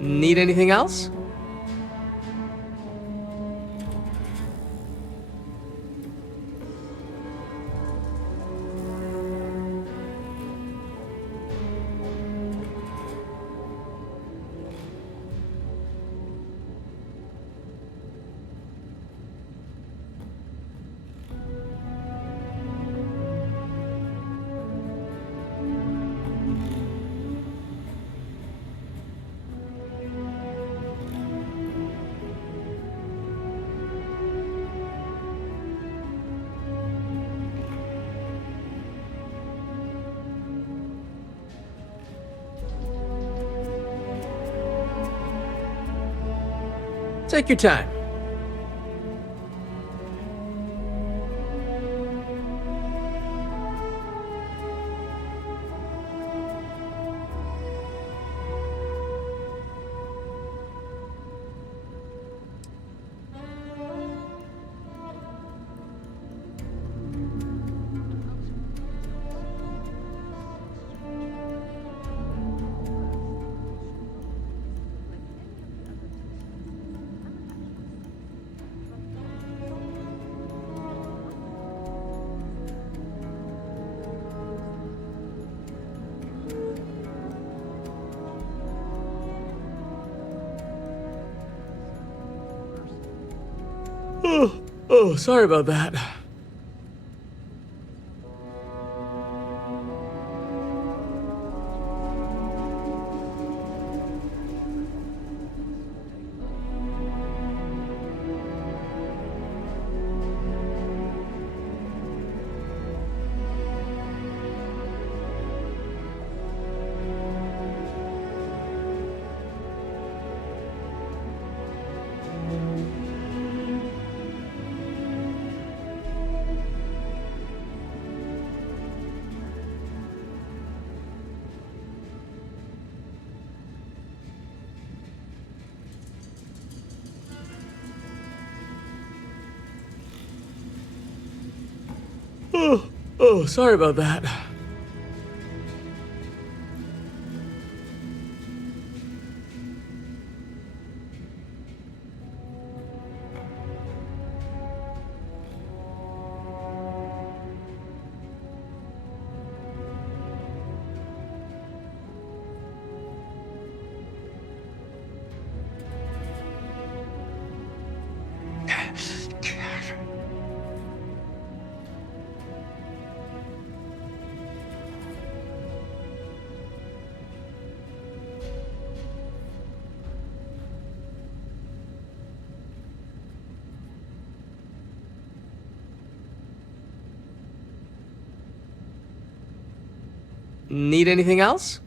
Need anything else? Take your time. Oh, sorry about that. Oh, sorry about that. Need anything else?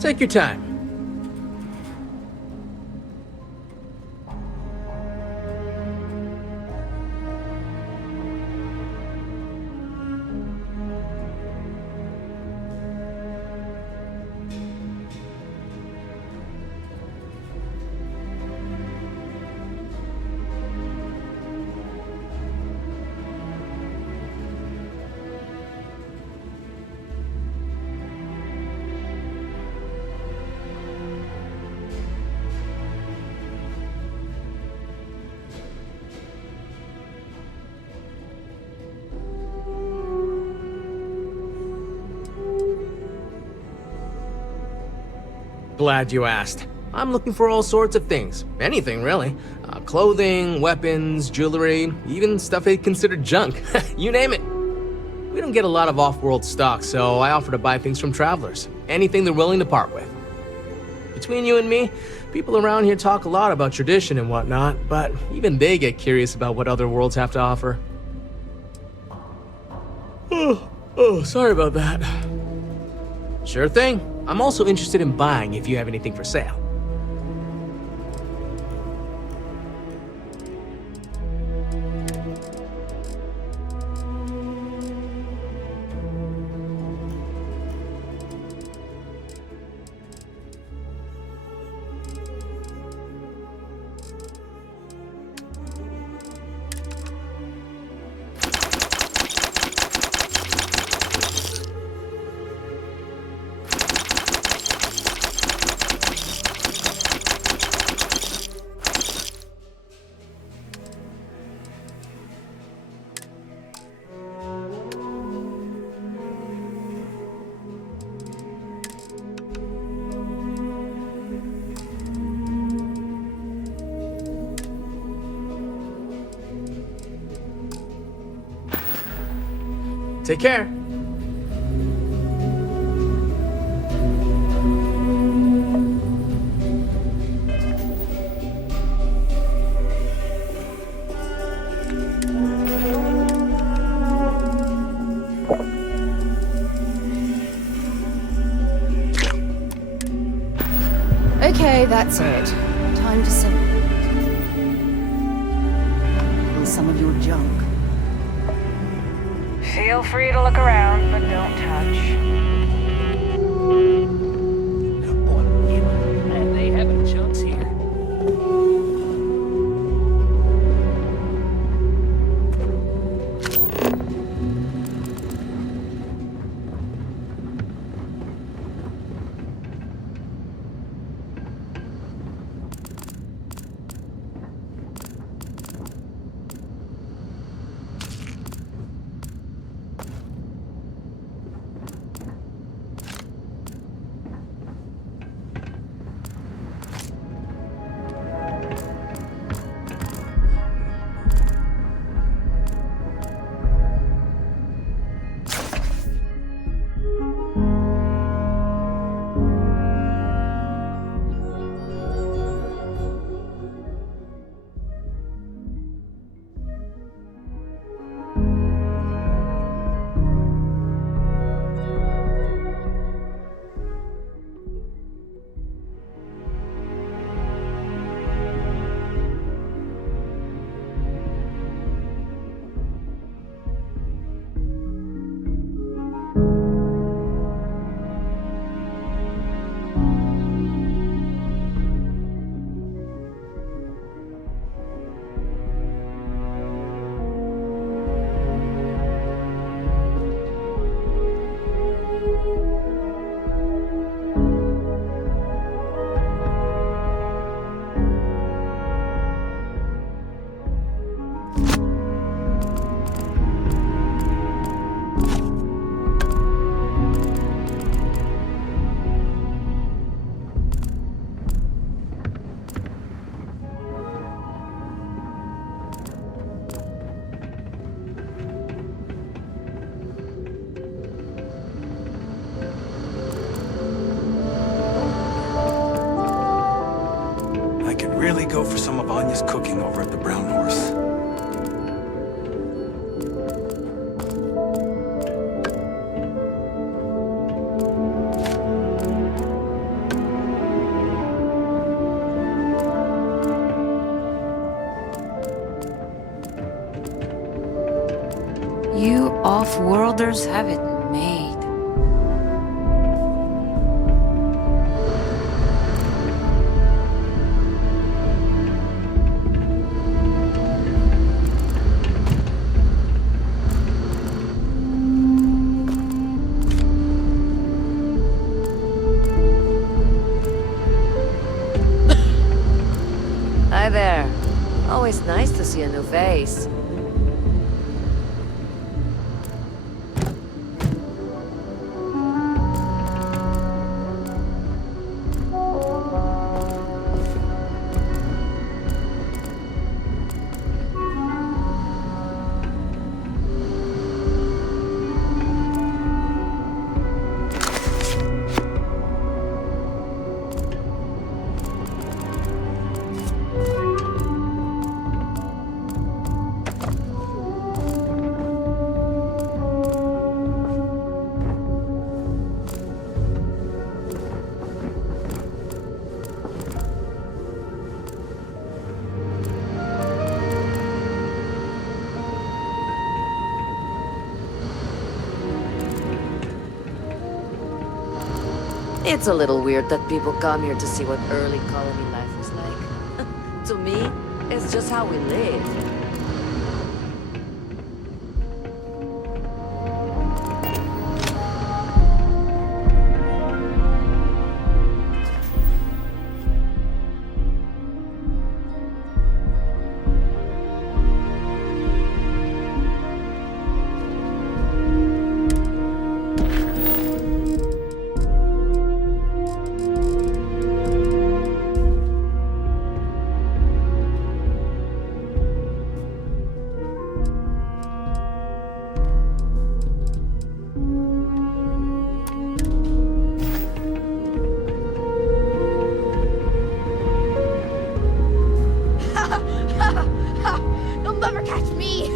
Take your time. Glad you asked. I'm looking for all sorts of things. Anything, really. Clothing, weapons, jewelry, even stuff they consider junk. You name it. We don't get a lot of off-world stock, so I offer to buy things from travelers. Anything they're willing to part with. Between you and me, people around here talk a lot about tradition and whatnot, but even they get curious about what other worlds have to offer. Oh, sorry about that. Sure thing. I'm also interested in buying if you have anything for sale. Take care. Okay, that's it. Time to send some of your junk. Feel free to look around, but don't touch. Man, they having chunks here. Really go for some of Anya's cooking over at the Brown Horse. You off-worlders have it made. Hi there. Always nice to see a new face. It's a little weird that people come here to see what early colony life was like. To me, it's just how we live. You'll never catch me!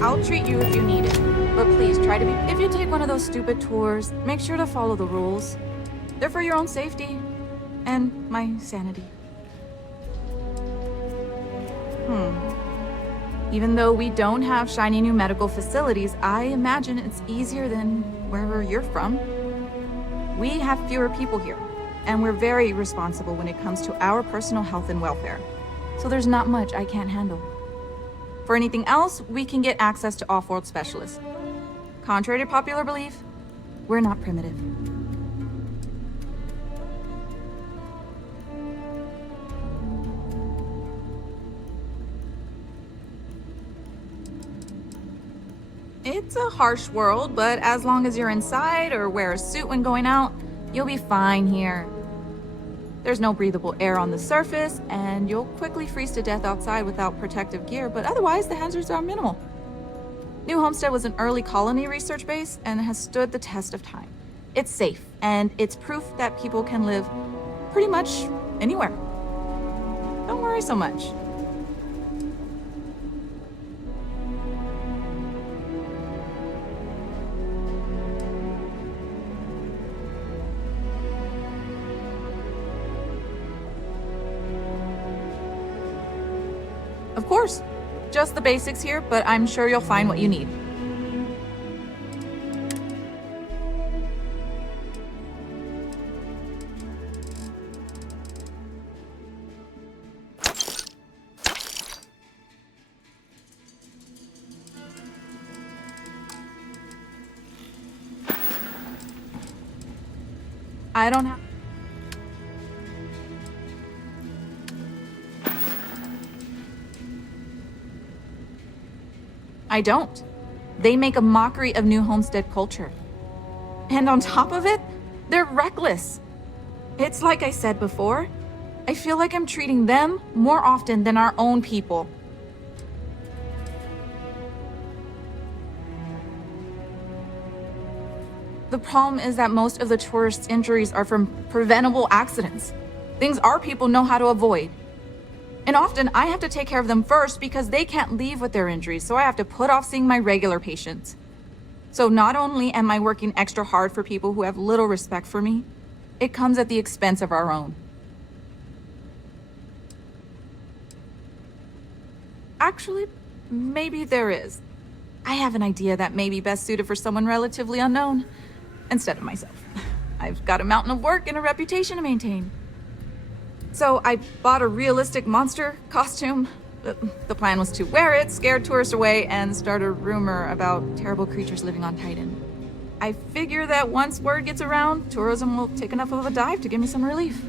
I'll treat you if you need it. But please try to be. If you take one of those stupid tours, make sure to follow the rules. They're for your own safety. And my sanity. Even though we don't have shiny new medical facilities, I imagine it's easier than wherever you're from. We have fewer people here, and we're very responsible when it comes to our personal health and welfare. So there's not much I can't handle. For anything else, we can get access to off-world specialists. Contrary to popular belief, we're not primitive. It's a harsh world, but as long as you're inside or wear a suit when going out, you'll be fine here. There's no breathable air on the surface, and you'll quickly freeze to death outside without protective gear, but otherwise the hazards are minimal. New Homestead was an early colony research base and has stood the test of time. It's safe, and it's proof that people can live pretty much anywhere. Don't worry so much. Of course. Just the basics here, but I'm sure you'll find what you need. I don't have... I don't. They make a mockery of New Homestead culture. And on top of it, they're reckless. It's like I said before, I feel like I'm treating them more often than our own people. The problem is that most of the tourists' injuries are from preventable accidents. Things our people know how to avoid. And often I have to take care of them first because they can't leave with their injuries, so I have to put off seeing my regular patients. So not only am I working extra hard for people who have little respect for me, it comes at the expense of our own. Actually, maybe there is. I have an idea that may be best suited for someone relatively unknown, instead of myself. I've got a mountain of work and a reputation to maintain. So I bought a realistic monster costume. The plan was to wear it, scare tourists away, and start a rumor about terrible creatures living on Titan. I figure that once word gets around, tourism will take enough of a dive to give me some relief.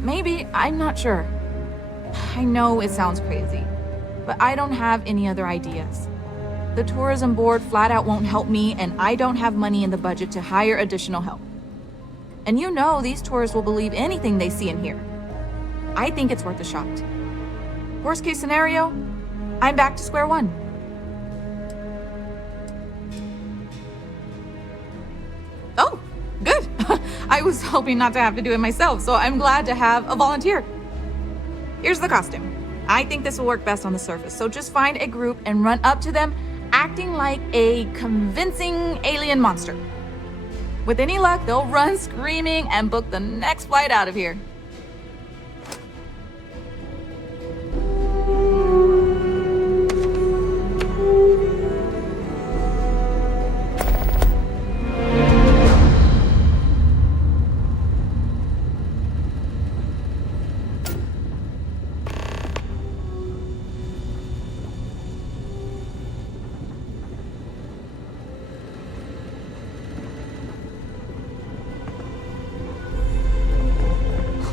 Maybe, I'm not sure. I know it sounds crazy, but I don't have any other ideas. The tourism board flat out won't help me, and I don't have money in the budget to hire additional help. And you know these tourists will believe anything they see and hear. I think it's worth a shot. Worst case scenario, I'm back to square one. Oh, good. I was hoping not to have to do it myself, so I'm glad to have a volunteer. Here's the costume. I think this will work best on the surface, so just find a group and run up to them acting like a convincing alien monster. With any luck, they'll run screaming and book the next flight out of here.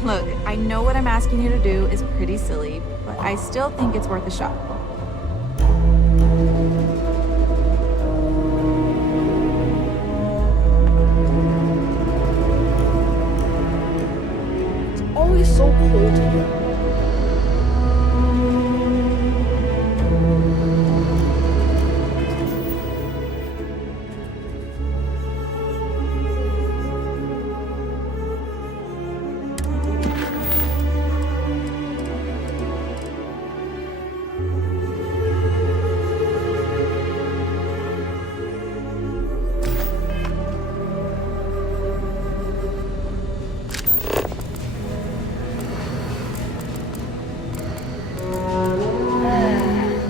Look, I know what I'm asking you to do is pretty silly, but I still think it's worth a shot. It's always so cold here.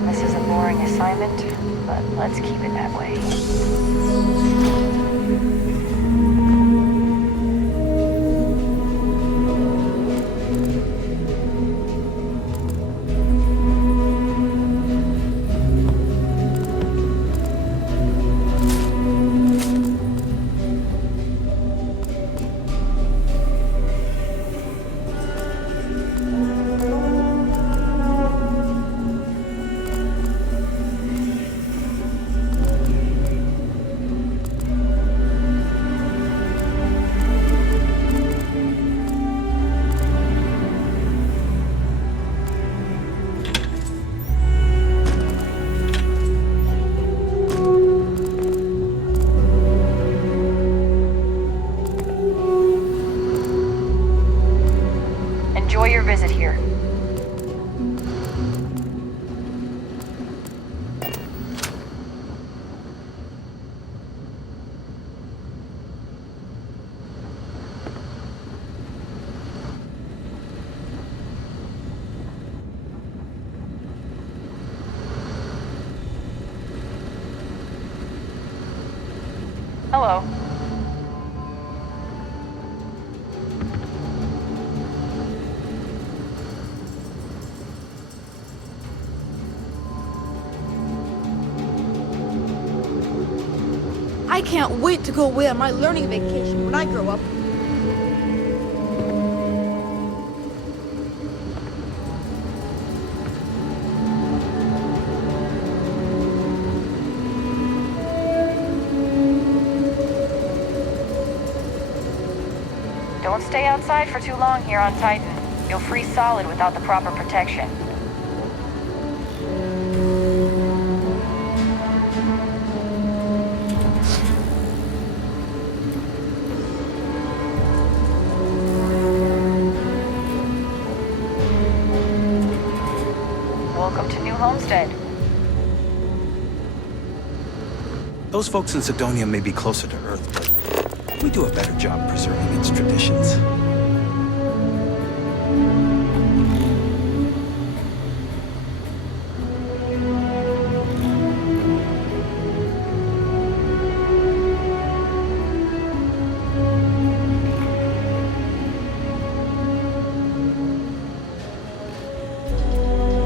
This is a boring assignment, but let's keep it that way. Enjoy your visit here. Hello. I can't wait to go away on my learning vacation when I grow up. Don't stay outside for too long here on Titan. You'll freeze solid without the proper protection. Welcome to New Homestead. Those folks in Sidonia may be closer to Earth, but we do a better job preserving its traditions.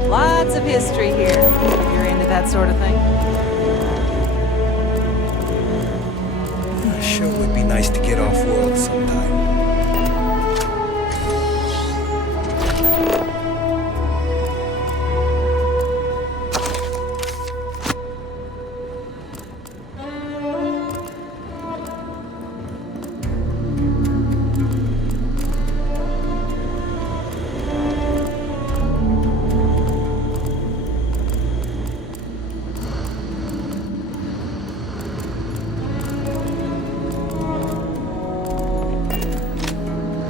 Lots of history here, if you're into that sort of thing. Sure would be nice to get off-world sometime.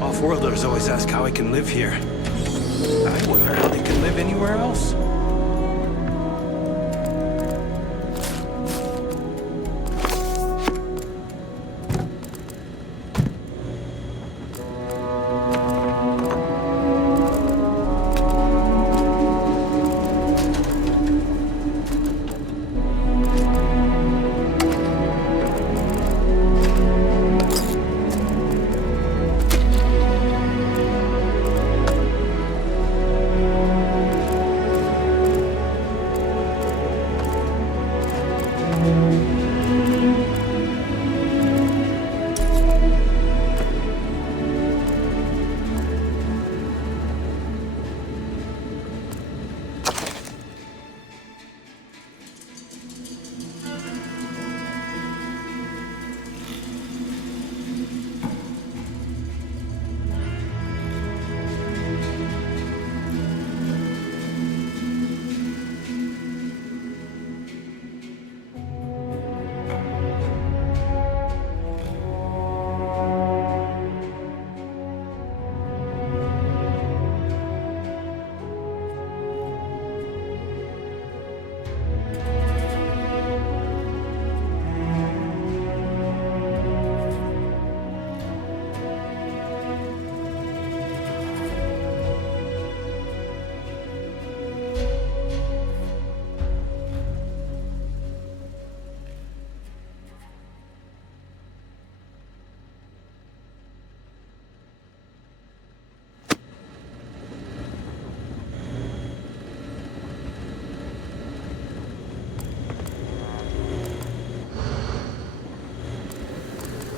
Off-worlders always ask how I can live here. I wonder how they can live anywhere else.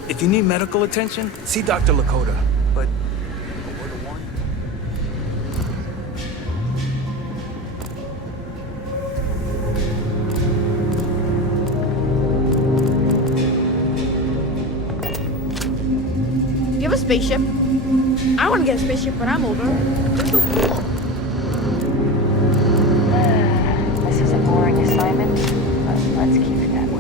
If you need medical attention, see Dr. Lakota. But a word of warning. You have a spaceship? I want to get a spaceship when I'm older. They're so cool. This is a boring assignment, but let's keep it that way.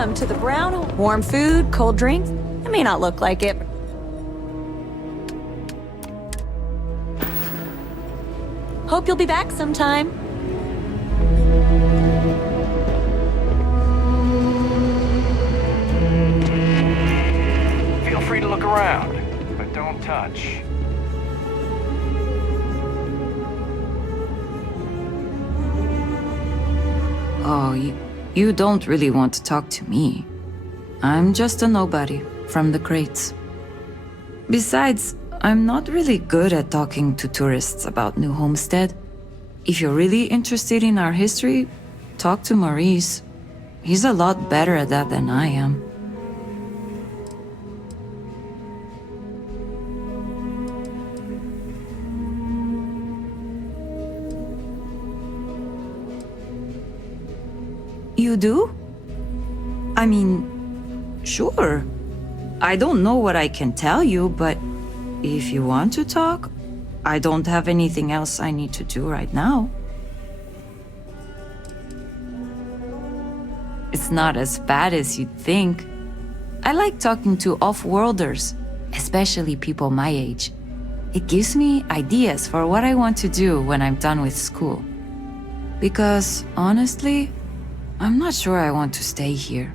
Welcome to the Brown. Warm food, cold drinks. It may not look like it. Hope you'll be back sometime. Feel free to look around, but don't touch. Oh, you don't really want to talk to me. I'm just a nobody from the crates. Besides, I'm not really good at talking to tourists about New Homestead. If you're really interested in our history, talk to Maurice. He's a lot better at that than I am. You do? I mean, sure. I don't know what I can tell you, but if you want to talk, I don't have anything else I need to do right now. It's not as bad as you'd think. I like talking to off-worlders, especially people my age. It gives me ideas for what I want to do when I'm done with school. Because, honestly, I'm not sure I want to stay here.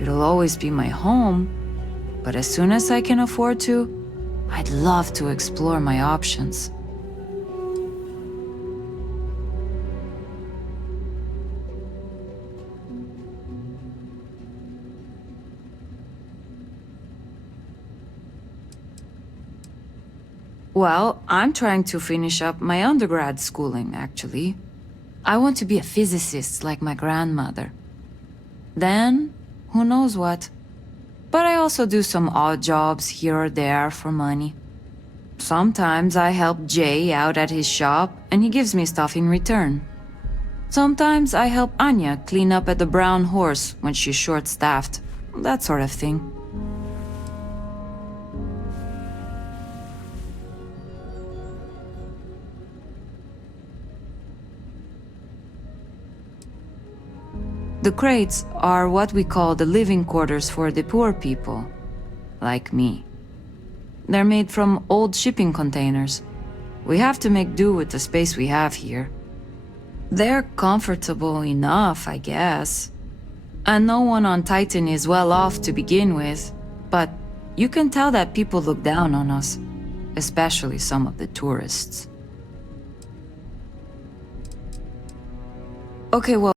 It'll always be my home, but as soon as I can afford to, I'd love to explore my options. Well, I'm trying to finish up my undergrad schooling, actually. I want to be a physicist like my grandmother. Then, who knows what. But I also do some odd jobs here or there for money. Sometimes I help Jay out at his shop, and he gives me stuff in return. Sometimes I help Anya clean up at the Brown Horse when she's short-staffed. That sort of thing. The crates are what we call the living quarters for the poor people, like me. They're made from old shipping containers. We have to make do with the space we have here. They're comfortable enough, I guess. And no one on Titan is well off to begin with, but you can tell that people look down on us, especially some of the tourists. Okay, well,